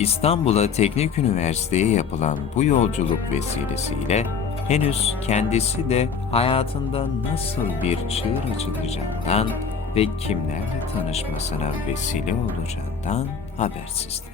İstanbul'a Teknik Üniversiteye yapılan bu yolculuk vesilesiyle henüz kendisi de hayatında nasıl bir çığır açılacağından ve kimlerle tanışmasına vesile olacağından habersizdi.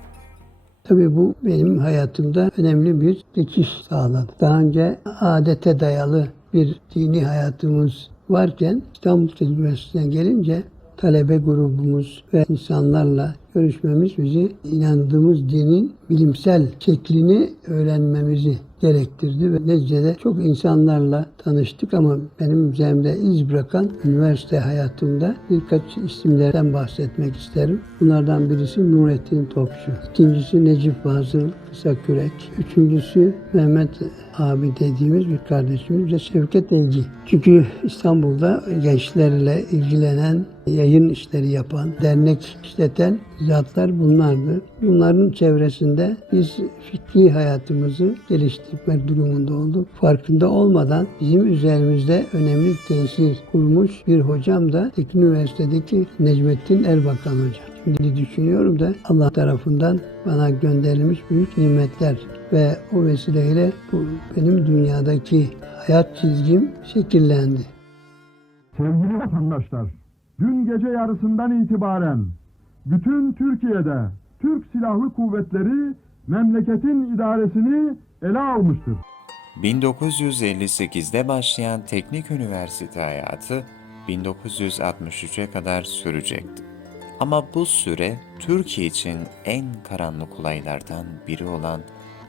Tabii bu benim hayatımda önemli bir geçiş sağladı. Daha önce adete dayalı bir dini hayatımız varken İstanbul Üniversitesi'ne gelince talebe grubumuz ve insanlarla görüşmemiz bizi inandığımız dinin bilimsel şeklini öğrenmemizi gerektirdi ve neticede çok insanlarla tanıştık ama benim üzerimde iz bırakan üniversite hayatımda birkaç isimlerden bahsetmek isterim. Bunlardan birisi Nurettin Topçu, ikincisi Necip Fazıl Kısakürek, üçüncüsü Mehmet abi dediğimiz bir kardeşimiz ve Şevket Olgi. Çünkü İstanbul'da gençlerle ilgilenen, yayın işleri yapan, dernek işleten zatlar bunlardı. Bunların çevresinde biz fikri hayatımızı geliştirmek durumunda olduk. Farkında olmadan bizim üzerimizde önemli tesir kurmuş bir hocam da Teknik Üniversitedeki Necmettin Erbakan hocam. Şimdi düşünüyorum da Allah tarafından bana gönderilmiş büyük nimetler ve o vesileyle bu benim dünyadaki hayat çizgim şekillendi. Sevgili vatandaşlar, dün gece yarısından itibaren bütün Türkiye'de Türk Silahlı Kuvvetleri memleketin idaresini ele almıştır. 1958'de başlayan teknik üniversite hayatı 1963'e kadar sürecekti. Ama bu süre Türkiye için en karanlık olaylardan biri olan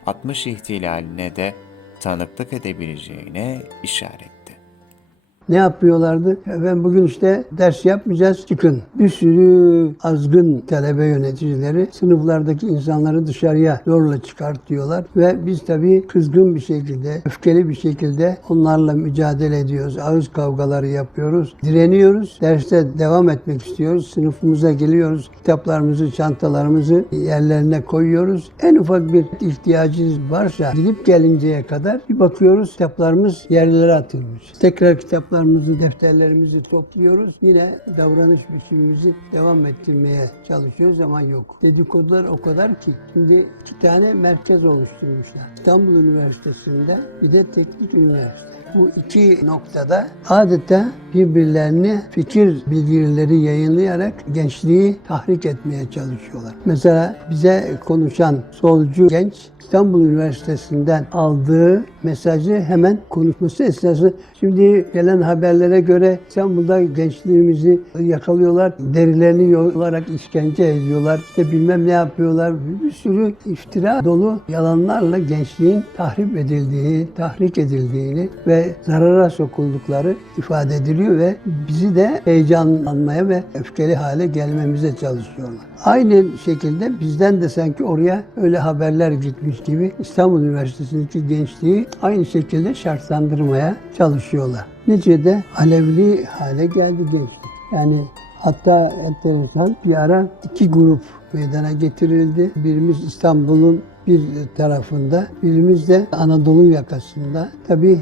60 ihtilaline de tanıklık edebileceğine işaretti. Ne yapıyorlardı? Ben bugün işte ders yapmayacağız çıkın. Bir sürü azgın talebe yöneticileri sınıflardaki insanları dışarıya zorla çıkartıyorlar. Ve biz tabii kızgın bir şekilde, öfkeli bir şekilde onlarla mücadele ediyoruz. Ağız kavgaları yapıyoruz. Direniyoruz. Derste devam etmek istiyoruz. Sınıfımıza geliyoruz. Kitaplarımızı, çantalarımızı yerlerine koyuyoruz. En ufak bir ihtiyacımız varsa gidip gelinceye kadar bir bakıyoruz kitaplarımız yerlere atılmış. Tekrar kitaplarımızı, defterlerimizi topluyoruz. Yine davranış biçimimizi devam ettirmeye çalışıyoruz ama yok. Dedikodular o kadar ki şimdi iki tane merkez oluşturmuşlar. İstanbul Üniversitesi'nde bir de Teknik Üniversite. Bu iki noktada adeta birbirlerini fikir bildirileri yayınlayarak gençliği tahrik etmeye çalışıyorlar. Mesela bize konuşan solcu genç İstanbul Üniversitesi'nden aldığı mesajı hemen konuşması esnası şimdi gelen haberlere göre İstanbul'da gençliğimizi yakalıyorlar, derilerini yolarak işkence ediyorlar, işte bilmem ne yapıyorlar. Bir sürü iftira dolu yalanlarla gençliğin tahrip edildiği, tahrik edildiğini ve zarara sokuldukları ifade ediliyor ve bizi de heyecanlanmaya ve öfkeli hale gelmemize çalışıyorlar. Aynı şekilde bizden de sanki oraya öyle haberler gitmiş gibi İstanbul Üniversitesi'ndeki gençliği aynı şekilde şartlandırmaya çalışıyorlar. Neticede alevli hale geldi gençlik. Yani hatta enteresan bir ara iki grup meydana getirildi. Birimiz İstanbul'un bir tarafında, birimiz de Anadolu yakasında. Tabii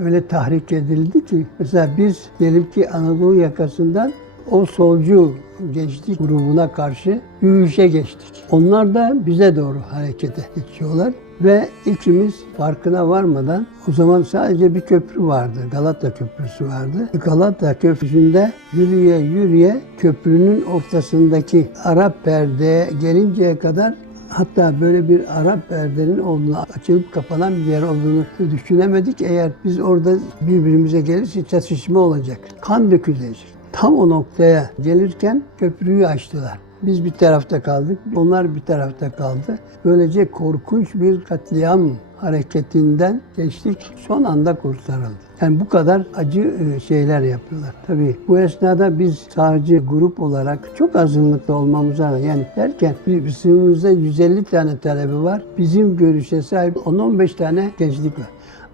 öyle tahrik edildi ki mesela biz diyelim ki Anadolu yakasından o solcu gençlik grubuna karşı yürüyüşe geçtik. Onlar da bize doğru harekete geçiyorlar ve ikimiz farkına varmadan o zaman sadece bir köprü vardı. Galata Köprüsü vardı. Galata Köprüsü'nde yürüye yürüye köprünün ortasındaki Arap perdeye gelinceye kadar Hatta böyle bir Arap perdenin olduğunu, açılıp kapanan bir yer olduğunu düşünemedik. Eğer biz orada birbirimize gelirse çatışma olacak. Kan dökülecek. Tam o noktaya gelirken köprüyü açtılar. Biz bir tarafta kaldık, onlar bir tarafta kaldı. Böylece korkunç bir katliam hareketinden geçtik. Son anda kurtarıldı. Yani bu kadar acı e, şeyler yapıyorlar. Tabii bu esnada biz sağcı grup olarak çok azınlıkta olmamıza yani derken sınıfımızda 150 tane talebe var. Bizim görüşe sahip 10-15 tane gençlik var.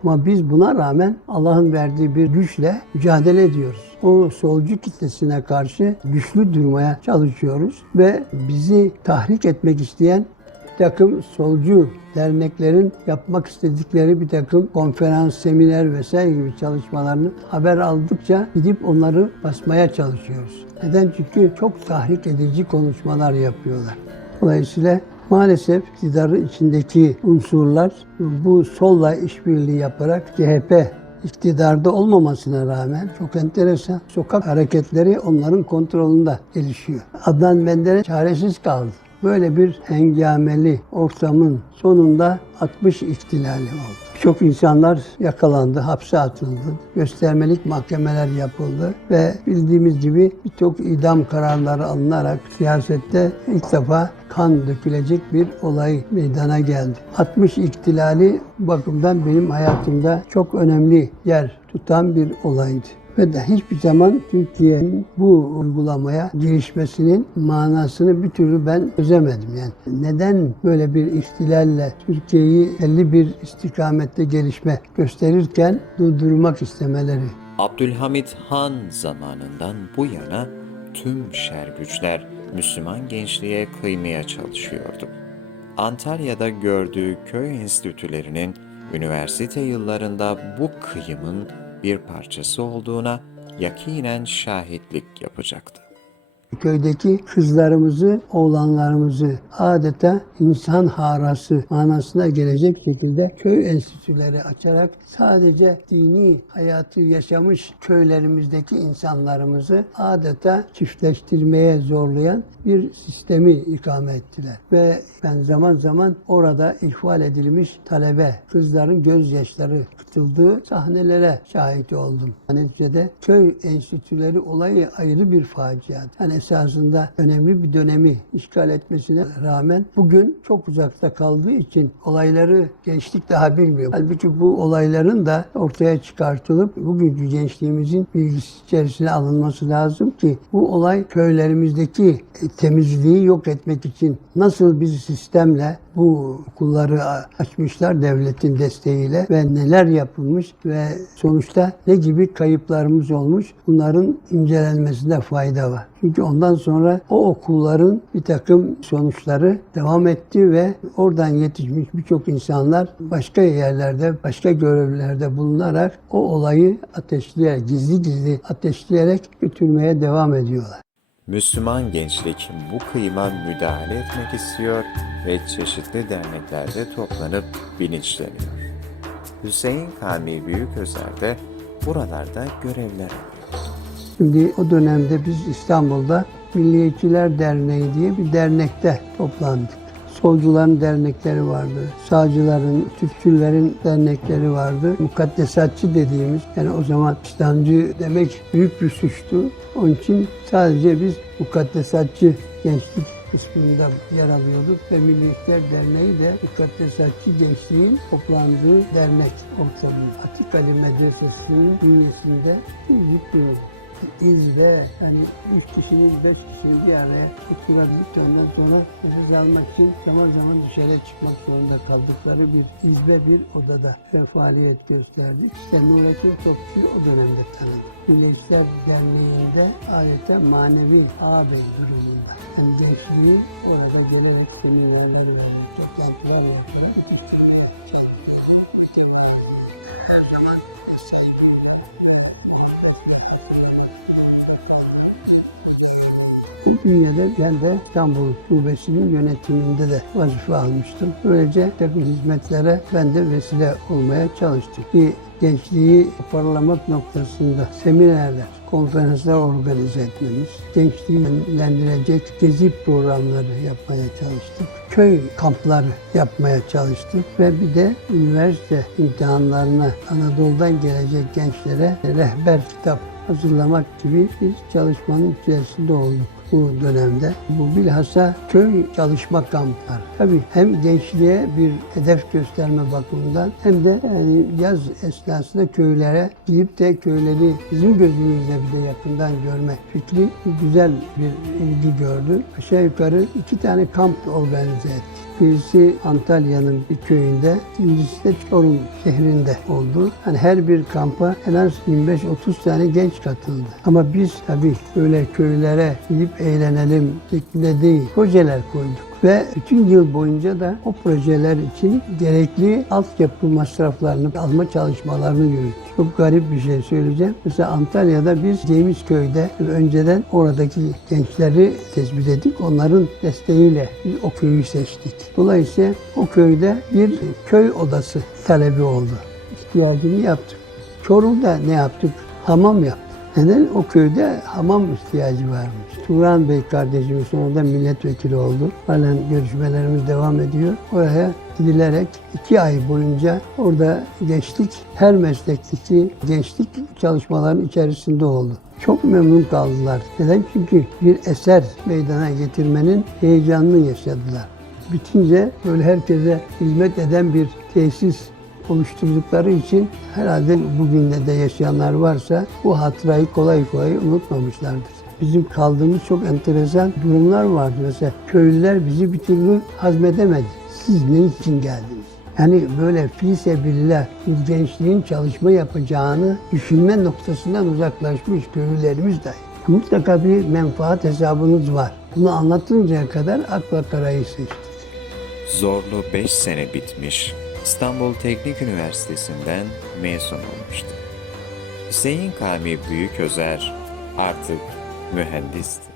Ama biz buna rağmen Allah'ın verdiği bir güçle mücadele ediyoruz. O solcu kitlesine karşı güçlü durmaya çalışıyoruz ve bizi tahrik etmek isteyen takım solcu derneklerin yapmak istedikleri bir takım konferans, seminer vesaire gibi çalışmalarını haber aldıkça gidip onları basmaya çalışıyoruz. Neden? Çünkü çok tahrik edici konuşmalar yapıyorlar. Dolayısıyla Maalesef iktidarın içindeki unsurlar bu solla işbirliği yaparak CHP iktidarda olmamasına rağmen çok enteresan sokak hareketleri onların kontrolünde gelişiyor. Adnan Menderes çaresiz kaldı. Böyle bir hengameli ortamın sonunda 60 ihtilali oldu. Çok insanlar yakalandı, hapse atıldı. Göstermelik mahkemeler yapıldı ve bildiğimiz gibi birçok idam kararları alınarak siyasette ilk defa kan dökülecek bir olay meydana geldi. 60 ihtilali bakımdan benim hayatımda çok önemli yer tutan bir olaydı. Ve de hiçbir zaman Türkiye'nin bu uygulamaya girişmesinin manasını bir türlü ben çözemedim. Yani neden böyle bir ihtilalle Türkiye'yi 51 istikamette gelişme gösterirken durdurmak istemeleri? Abdülhamit Han zamanından bu yana tüm şer güçler Müslüman gençliğe kıymaya çalışıyordu. Antalya'da gördüğü köy enstitülerinin üniversite yıllarında bu kıyımın bir parçası olduğuna yakinen şahitlik yapacaktı. Köydeki kızlarımızı, oğlanlarımızı adeta insan harası manasına gelecek şekilde köy enstitüleri açarak sadece dini hayatı yaşamış köylerimizdeki insanlarımızı adeta çiftleştirmeye zorlayan bir sistemi ikame ettiler. Ve ben zaman zaman orada ihval edilmiş talebe kızların gözyaşları kıtıldığı sahnelere şahit oldum. Neticede köy enstitüleri olayı ayrı bir facia. Yani esasında önemli bir dönemi işgal etmesine rağmen bugün çok uzakta kaldığı için olayları gençlik daha bilmiyor. Halbuki bu olayların da ortaya çıkartılıp bugünkü gençliğimizin bilgisi içerisine alınması lazım ki bu olay köylerimizdeki e, temizliği yok etmek için nasıl bir sistemle bu okulları açmışlar devletin desteğiyle ve neler yapılmış ve sonuçta ne gibi kayıplarımız olmuş bunların incelenmesinde fayda var. Çünkü ondan sonra o okulların bir takım sonuçları devam etti ve oradan yetişmiş birçok insanlar başka yerlerde, başka görevlerde bulunarak o olayı ateşleyerek, gizli gizli ateşleyerek götürmeye devam ediyorlar. Müslüman gençlik bu kıyıma müdahale etmek istiyor ve çeşitli derneklerde toplanıp bilinçleniyor. Hüseyin Kami Büyüközer de buralarda görevler alıyor. Şimdi o dönemde biz İstanbul'da Milliyetçiler Derneği diye bir dernekte toplandık. Solcuların dernekleri vardı, sağcıların, Türkçülerin dernekleri vardı. Mukaddesatçı dediğimiz, yani o zaman İslamcı demek büyük bir suçtu. Onun için sadece biz mukaddesatçı gençlik kısmında yer alıyorduk ve Milliyetçiler Derneği de Mukaddesatçı Gençliğin toplandığı dernek ortamında. Atik Ali Medresesi'nin bünyesinde büyük İzle yani üç kişinin, beş kişinin bir araya oturabilip ondan sonra nefes almak için zaman zaman dışarı çıkmak zorunda kaldıkları bir izbe bir odada ve faaliyet gösterdi. İşte Nurettin Topçu'yu o dönemde tanıdım. Milliyetçiler Derneği'nde adeta manevi ağabey durumunda. Yani gençliğin orada gelerek seminerler vermiş, toplantılar yapıyor. Bünyede ben de İstanbul Şubesi'nin yönetiminde de vazife almıştım. Böylece takım hizmetlere ben de vesile olmaya çalıştım. Ki gençliği parlamak noktasında seminerler, konferanslar organize etmemiz, gençliği yönlendirecek gezi programları yapmaya çalıştık. Köy kampları yapmaya çalıştık ve bir de üniversite imtihanlarına Anadolu'dan gelecek gençlere rehber kitap hazırlamak gibi bir çalışmanın içerisinde olduk bu dönemde. Bu bilhassa köy çalışma kampları. Tabii hem gençliğe bir hedef gösterme bakımından hem de yani yaz esnasında köylere gidip de köyleri bizim gözümüzle bir de yakından görme fikri güzel bir ilgi gördü. Aşağı yukarı iki tane kamp organize ettik. Birisi Antalya'nın bir köyünde, ikincisi de Çorum şehrinde oldu. Hani her bir kampa en az 25-30 tane genç katıldı. Ama biz tabii böyle köylere gidip eğlenelim şeklinde değil, projeler koyduk. Ve bütün yıl boyunca da o projeler için gerekli altyapı masraflarını alma çalışmalarını yürüttük. Çok garip bir şey söyleyeceğim. Mesela Antalya'da biz Cemizköy'de önceden oradaki gençleri tespit ettik. Onların desteğiyle biz o köyü seçtik. Dolayısıyla o köyde bir köy odası talebi oldu. İhtiyacını yaptık. Çorum'da ne yaptık? Hamam yaptık. Neden? O köyde hamam ihtiyacı varmış. Turan Bey kardeşimiz sonunda milletvekili oldu. Halen görüşmelerimiz devam ediyor. Oraya gidilerek iki ay boyunca orada gençlik, her meslekteki gençlik çalışmaların içerisinde oldu. Çok memnun kaldılar. Neden? Çünkü bir eser meydana getirmenin heyecanını yaşadılar. Bitince böyle herkese hizmet eden bir tesis oluşturdukları için herhalde bugün de yaşayanlar varsa bu hatırayı kolay kolay unutmamışlardır. Bizim kaldığımız çok enteresan durumlar vardı. Mesela köylüler bizi bir türlü hazmedemedi. Siz ne için geldiniz? Yani böyle fi sebillah bir gençliğin çalışma yapacağını düşünme noktasından uzaklaşmış köylülerimiz dahi. Mutlaka bir menfaat hesabınız var. Bunu anlatıncaya kadar akla karayı seçtik. Zorlu 5 sene bitmiş, İstanbul Teknik Üniversitesi'nden mezun olmuştu. Hüseyin Kami Büyüközer artık mühendisti.